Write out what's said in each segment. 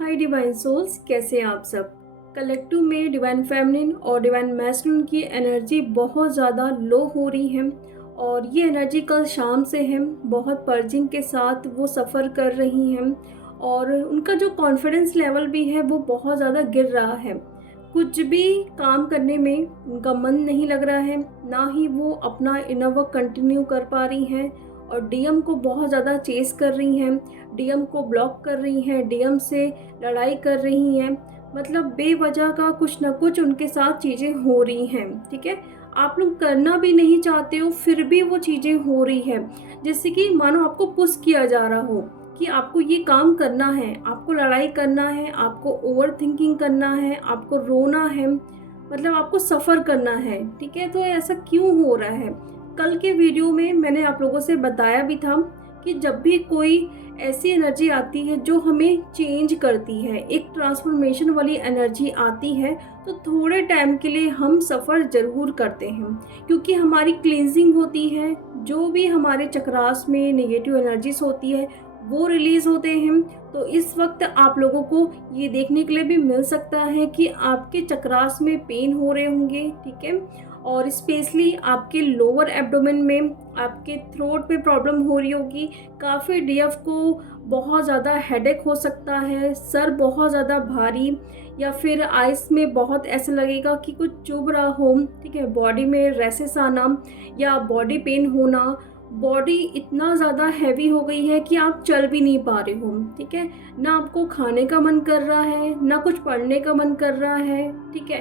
हाय divine souls, कैसे हैं आप सब। कलेक्टिव में डिवाइन फेमिनिन और डिवाइन मैस्कुलिन की एनर्जी बहुत ज़्यादा लो हो रही है और ये एनर्जी कल शाम से है बहुत पर्जिंग के साथ वो सफ़र कर रही हैं और उनका जो कॉन्फिडेंस लेवल भी है वो बहुत ज़्यादा गिर रहा है। कुछ भी काम करने में उनका मन नहीं लग रहा है, ना ही वो अपना इनर वर्क कंटिन्यू कर पा रही हैं और डीएम को बहुत ज़्यादा चेस कर रही हैं, डीएम को ब्लॉक कर रही हैं, डीएम से लड़ाई कर रही हैं। मतलब बेवजह का कुछ ना कुछ उनके साथ चीज़ें हो रही हैं, ठीक है। आप लोग करना भी नहीं चाहते हो फिर भी वो चीज़ें हो रही हैं, जैसे कि मानो आपको पुश किया जा रहा हो कि आपको ये काम करना है, आपको लड़ाई करना है, आपको ओवर थिंकिंग करना है, आपको रोना है, मतलब आपको सफ़र करना है, ठीक है। तो ऐसा क्यों हो रहा है? कल के वीडियो में मैंने आप लोगों से बताया भी था कि जब भी कोई ऐसी एनर्जी आती है जो हमें चेंज करती है, एक ट्रांसफॉर्मेशन वाली एनर्जी आती है, तो थोड़े टाइम के लिए हम सफ़र ज़रूर करते हैं क्योंकि हमारी क्लींजिंग होती है। जो भी हमारे चक्रास में नेगेटिव एनर्जीज होती है वो रिलीज़ होते हैं। तो इस वक्त आप लोगों को ये देखने के लिए भी मिल सकता है कि आपके चक्रास में पेन हो रहे होंगे, ठीक है, और स्पेशली आपके लोअर एब्डोमेन में, आपके थ्रोट पे प्रॉब्लम हो रही होगी। काफ़ी डीएफ को बहुत ज़्यादा हेडेक हो सकता है, सर बहुत ज़्यादा भारी, या फिर आइस में बहुत ऐसा लगेगा कि कुछ चुभ रहा हो, ठीक है, बॉडी में रैसेस आना या बॉडी पेन होना। बॉडी इतना ज़्यादा हैवी हो गई है कि आप चल भी नहीं पा रहे हो, ठीक है, ना आपको खाने का मन कर रहा है, ना कुछ पढ़ने का मन कर रहा है, ठीक है,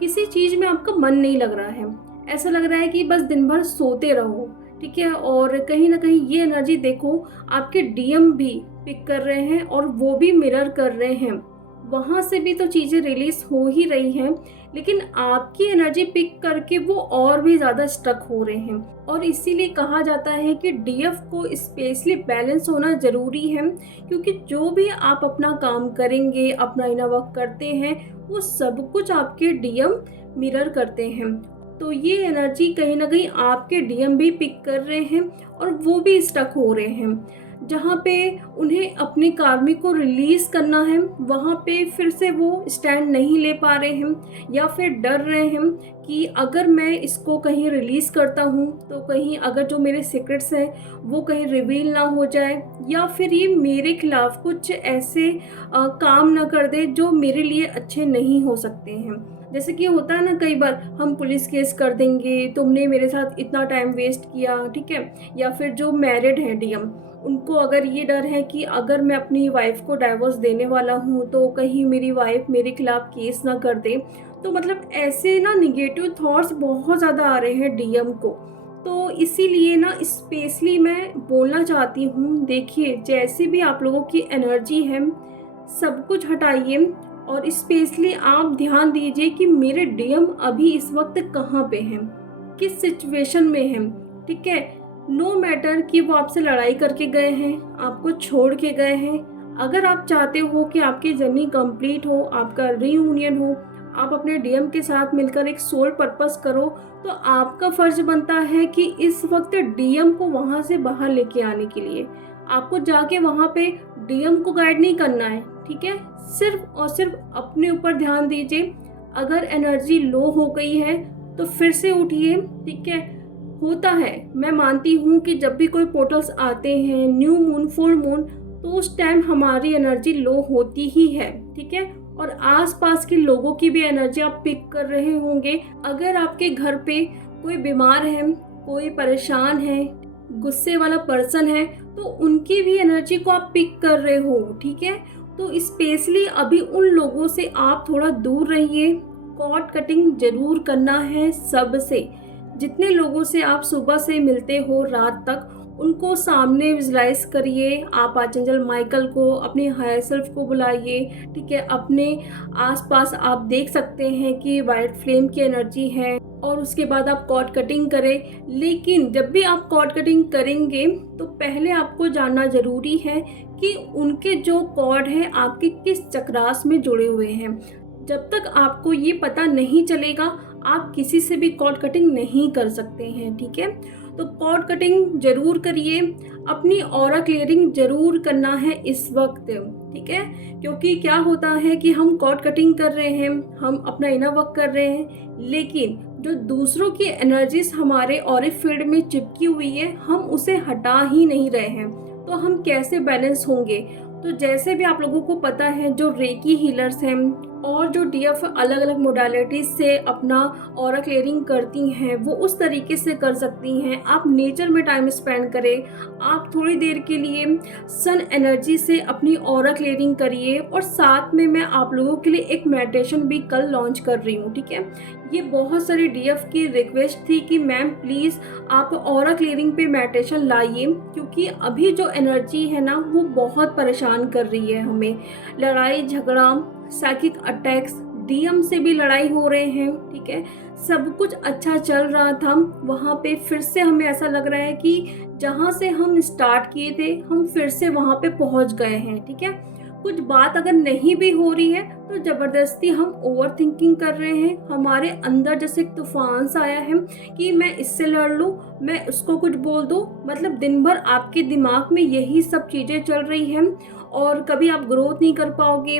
किसी चीज़ में आपका मन नहीं लग रहा है। ऐसा लग रहा है कि बस दिन भर सोते रहो, ठीक है। और कहीं ना कहीं ये एनर्जी देखो आपके डीएम भी पिक कर रहे हैं और वो भी मिरर कर रहे हैं, वहाँ से भी तो चीज़ें रिलीज हो ही रही हैं, लेकिन आपकी एनर्जी पिक करके वो और भी ज़्यादा स्टक हो रहे हैं। और इसीलिए कहा जाता है कि डीएफ को स्पेशली बैलेंस होना ज़रूरी है, क्योंकि जो भी आप अपना काम करेंगे, अपना इनर वर्क करते हैं, वो सब कुछ आपके डीएम मिरर करते हैं। तो ये एनर्जी कहीं ना कहीं आपके डीएम भी पिक कर रहे हैं और वो भी स्टक हो रहे हैं। जहाँ पे उन्हें अपने कार्मिक को रिलीज करना है, वहाँ पे फिर से वो स्टैंड नहीं ले पा रहे हैं, या फिर डर रहे हैं कि अगर मैं इसको कहीं रिलीज़ करता हूँ तो कहीं अगर जो मेरे सीक्रेट्स हैं वो कहीं रिवील ना हो जाए, या फिर ये मेरे खिलाफ कुछ ऐसे काम ना कर दे जो मेरे लिए अच्छे नहीं हो सकते हैं। जैसे कि होता है ना, कई बार हम पुलिस केस कर देंगे, तुमने मेरे साथ इतना टाइम वेस्ट किया, ठीक है। या फिर जो मैरिड हैं डीएम, उनको अगर ये डर है कि अगर मैं अपनी वाइफ को डाइवोर्स देने वाला हूँ तो कहीं मेरी वाइफ मेरे खिलाफ केस ना कर दे। तो मतलब ऐसे ना निगेटिव थॉट्स बहुत ज़्यादा आ रहे हैं डीएम को। तो इसीलिए ना स्पेशली मैं बोलना चाहती हूँ, देखिए जैसे भी आप लोगों की एनर्जी है सब कुछ हटाइए और स्पेशली आप ध्यान दीजिए कि मेरे डीएम अभी इस वक्त कहाँ पे हैं, किस सिचुएशन में हैं, ठीक है। नो मैटर कि वो आपसे लड़ाई करके गए हैं, आपको छोड़ के गए हैं। अगर आप चाहते हो कि आपकी जर्नी कंप्लीट हो, आपका रीयूनियन हो, आप अपने डीएम के साथ मिलकर एक सोल पर्पस करो, तो आपका फर्ज बनता है कि इस वक्त डीएम को वहाँ से बाहर लेके आने के लिए आपको जाके वहाँ पे डीएम को गाइड नहीं करना है, ठीक है। सिर्फ और सिर्फ अपने ऊपर ध्यान दीजिए। अगर एनर्जी लो हो गई है तो फिर से उठिए, ठीक है। होता है, मैं मानती हूँ कि जब भी कोई पोर्टल्स आते हैं, न्यू मून, फुल मून, तो उस टाइम हमारी एनर्जी लो होती ही है, ठीक है। और आसपास के लोगों की भी एनर्जी आप पिक कर रहे होंगे। अगर आपके घर पे कोई बीमार है, कोई परेशान है, गुस्से वाला पर्सन है, तो उनकी भी एनर्जी को आप पिक कर रहे हो, ठीक है। तो स्पेशली अभी उन लोगों से आप थोड़ा दूर रहिए। कॉर्ड कटिंग जरूर करना है सबसे। जितने लोगों से आप सुबह से मिलते हो रात तक, उनको सामने विजुलाइज करिए। आप आर्चेंजल माइकल को, अपने हायर सेल्फ को बुलाइए, ठीक है। अपने आसपास आप देख सकते हैं कि वाइट फ्लेम की एनर्जी है, और उसके बाद आप कॉर्ड कटिंग करें। लेकिन जब भी आप कॉर्ड कटिंग करेंगे तो पहले आपको जानना जरूरी है कि उनके जो कॉर्ड है आपके किस चक्रास में जुड़े हुए हैं। जब तक आपको ये पता नहीं चलेगा आप किसी से भी कॉर्ड कटिंग नहीं कर सकते हैं, ठीक है। तो कॉर्ड कटिंग ज़रूर करिए, अपनी ऑरा क्लियरिंग ज़रूर करना है इस वक्त, ठीक है। क्योंकि क्या होता है कि हम कॉर्ड कटिंग कर रहे हैं, हम अपना इनर वर्क कर रहे हैं, लेकिन जो दूसरों की एनर्जीज हमारे ऑरिक फील्ड में चिपकी हुई है, हम उसे हटा ही नहीं रहे हैं, तो हम कैसे बैलेंस होंगे। तो जैसे भी आप लोगों को पता है, जो रेकी हीलर्स हैं और जो डीएफ अलग अलग मोडालिटीज से अपना ऑरा क्लियरिंग करती हैं, वो उस तरीके से कर सकती हैं। आप नेचर में टाइम स्पेंड करें, आप थोड़ी देर के लिए सन एनर्जी से अपनी ऑरा क्लियरिंग करिए, और साथ में मैं आप लोगों के लिए एक मेडिटेशन भी कल लॉन्च कर रही हूँ, ठीक है। ये बहुत सारी डीएफ की रिक्वेस्ट थी कि मैम प्लीज़ आप ऑरा क्लियरिंग पे मेडिटेशन लाइए, क्योंकि अभी जो एनर्जी है ना, वो बहुत परेशान कर रही है हमें। लड़ाई झगड़ा, साइकिक अटैक्स, डीएम से भी लड़ाई हो रहे हैं, ठीक है। सब कुछ अच्छा चल रहा था, वहाँ पे फिर से हमें ऐसा लग रहा है कि जहाँ से हम स्टार्ट किए थे, हम फिर से वहाँ पे पहुँच गए हैं, ठीक है। कुछ बात अगर नहीं भी हो रही है तो ज़बरदस्ती हम ओवर थिंकिंग कर रहे हैं, हमारे अंदर जैसे एक तूफान सा आया है कि मैं इससे लड़ लूँ, मैं उसको कुछ बोल दूँ। मतलब दिन भर आपके दिमाग में यही सब चीज़ें चल रही हैं, और कभी आप ग्रोथ नहीं कर पाओगे,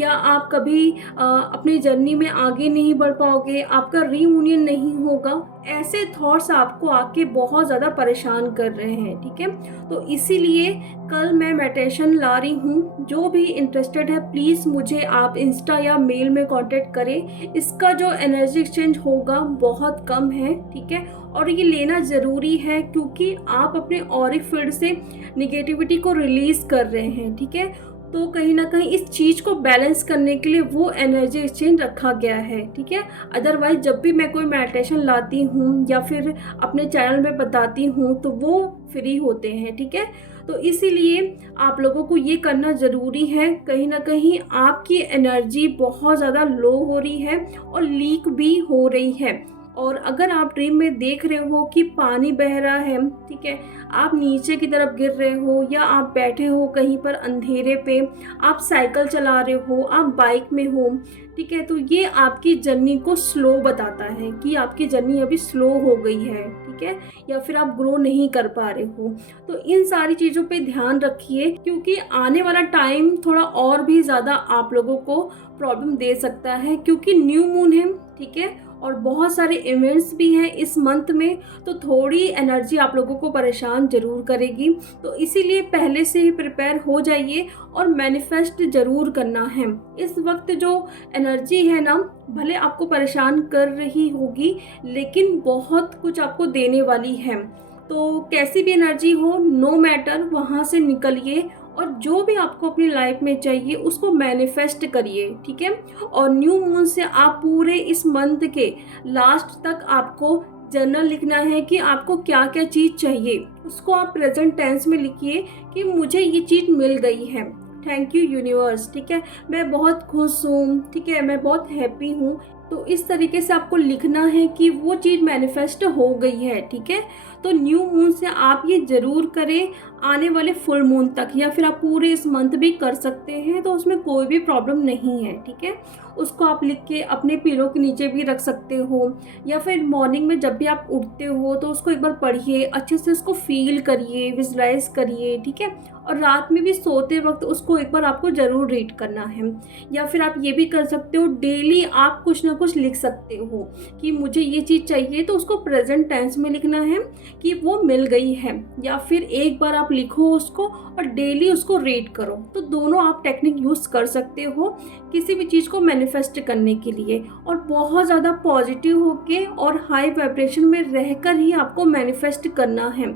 या आप कभी अपनी जर्नी में आगे नहीं बढ़ पाओगे, आपका रीयूनियन नहीं होगा। ऐसे थॉट्स आपको आके बहुत ज़्यादा परेशान कर रहे हैं, ठीक है। तो इसीलिए कल मैं मेडिटेशन ला रही हूँ। जो भी इंटरेस्टेड है प्लीज़ मुझे आप इंस्टा या मेल में कांटेक्ट करें। इसका जो एनर्जी एक्सचेंज होगा बहुत कम है, ठीक है, और ये लेना ज़रूरी है, क्योंकि आप अपने ऑरिक फील्ड से निगेटिविटी को रिलीज़ कर रहे हैं, ठीक है। तो कहीं ना कहीं इस चीज़ को बैलेंस करने के लिए वो एनर्जी एक्सचेंज रखा गया है, ठीक है। अदरवाइज जब भी मैं कोई मेडिटेशन लाती हूँ या फिर अपने चैनल में बताती हूँ, तो वो फ्री होते हैं, ठीक है। तो इसीलिए आप लोगों को ये करना ज़रूरी है। कहीं ना कहीं आपकी एनर्जी बहुत ज़्यादा लो हो रही है और लीक भी हो रही है। और अगर आप ड्रीम में देख रहे हो कि पानी बह रहा है, ठीक है, आप नीचे की तरफ गिर रहे हो, या आप बैठे हो कहीं पर अंधेरे पे, आप साइकिल चला रहे हो, आप बाइक में हो, ठीक है, तो ये आपकी जर्नी को स्लो बताता है कि आपकी जर्नी अभी स्लो हो गई है, ठीक है, या फिर आप ग्रो नहीं कर पा रहे हो। तो इन सारी चीज़ों पे ध्यान रखिए, क्योंकि आने वाला टाइम थोड़ा और भी ज़्यादा आप लोगों को प्रॉब्लम दे सकता है, क्योंकि न्यू मून है, ठीक है, और बहुत सारे इवेंट्स भी हैं इस मंथ में, तो थोड़ी एनर्जी आप लोगों को परेशान ज़रूर करेगी। तो इसीलिए पहले से ही प्रिपेयर हो जाइए और मैनिफेस्ट ज़रूर करना है। इस वक्त जो एनर्जी है ना, भले आपको परेशान कर रही होगी, लेकिन बहुत कुछ आपको देने वाली है। तो कैसी भी एनर्जी हो, नो मैटर, वहाँ से निकलिए और जो भी आपको अपनी लाइफ में चाहिए उसको मैनिफेस्ट करिए, ठीक है। और न्यू मून से आप पूरे इस मंथ के लास्ट तक आपको जर्नल लिखना है कि आपको क्या क्या चीज़ चाहिए। उसको आप प्रेजेंट टेंस में लिखिए कि मुझे ये चीज़ मिल गई है, थैंक यू यूनिवर्स, ठीक है, मैं बहुत खुश हूँ, ठीक है, मैं बहुत हैप्पी हूँ। तो इस तरीके से आपको लिखना है कि वो चीज़ मैनिफेस्ट हो गई है, ठीक है। तो न्यू मून से आप ये ज़रूर करें, आने वाले फुल मून तक, या फिर आप पूरे इस मंथ भी कर सकते हैं, तो उसमें कोई भी प्रॉब्लम नहीं है, ठीक है। उसको आप लिख के अपने पिलो के नीचे भी रख सकते हो, या फिर मॉर्निंग में जब भी आप उठते हो तो उसको एक बार पढ़िए, अच्छे से उसको फील करिए, विजुलाइज करिए, ठीक है। और रात में भी सोते वक्त उसको एक बार आपको ज़रूर रीड करना है। या फिर आप ये भी कर सकते हो, डेली आप कुछ ना कुछ लिख सकते हो कि मुझे ये चीज़ चाहिए, तो उसको प्रेजेंट टेंस में लिखना है कि वो मिल गई है, या फिर एक बार आप लिखो उसको और डेली उसको रीड करो। तो दोनों आप टेक्निक यूज़ कर सकते हो किसी भी चीज़ को मैनिफेस्ट करने के लिए, और बहुत ज़्यादा पॉजिटिव होके और हाई वाइब्रेशन में रहकर ही आपको मैनिफेस्ट करना है।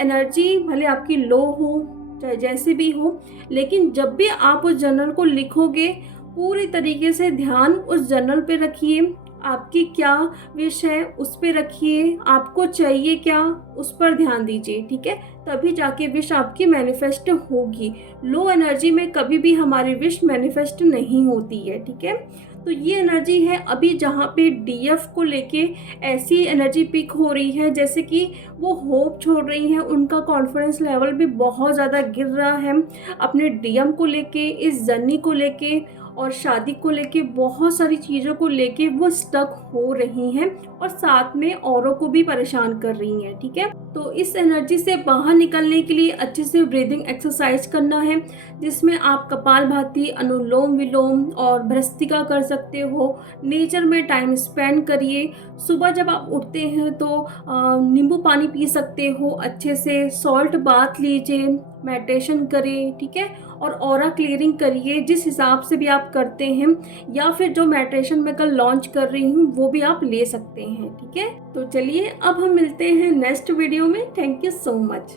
एनर्जी भले आपकी लो हो, चाहे जैसे भी हो, लेकिन जब भी आप उस जर्नल को लिखोगे, पूरी तरीके से ध्यान उस जर्नल पे रखिए। आपकी क्या विश है उस पे रखिए, आपको चाहिए क्या उस पर ध्यान दीजिए, ठीक है। तभी जाके विश आपकी मैनिफेस्ट होगी। लो एनर्जी में कभी भी हमारी विश मैनिफेस्ट नहीं होती है, ठीक है। तो ये एनर्जी है अभी जहाँ पे डीएफ को लेके ऐसी एनर्जी पिक हो रही है, जैसे कि वो होप छोड़ रही हैं, उनका कॉन्फिडेंस लेवल भी बहुत ज़्यादा गिर रहा है अपने डीएम को लेके, इस जर्नी को लेके और शादी को लेके, बहुत सारी चीज़ों को लेके वो स्टक हो रही हैं और साथ में औरों को भी परेशान कर रही हैं, ठीक है। तो इस एनर्जी से बाहर निकलने के लिए अच्छे से ब्रीदिंग एक्सरसाइज करना है, जिसमें आप कपालभाति, अनुलोम विलोम और भ्रस्त्रिका कर सकते हो। नेचर में टाइम स्पेंड करिए। सुबह जब आप उठते हैं तो नींबू पानी पी सकते हो, अच्छे से सॉल्ट बाथ लीजिए, मेडिटेशन करें, ठीक है। और ऑरा क्लियरिंग करिए, जिस हिसाब से भी आप करते हैं, या फिर जो मेडिटेशन मैं कल लॉन्च कर रही हूँ वो भी आप ले सकते हैं, ठीक है। तो चलिए अब हम मिलते हैं नेक्स्ट वीडियो में। Thank you so much.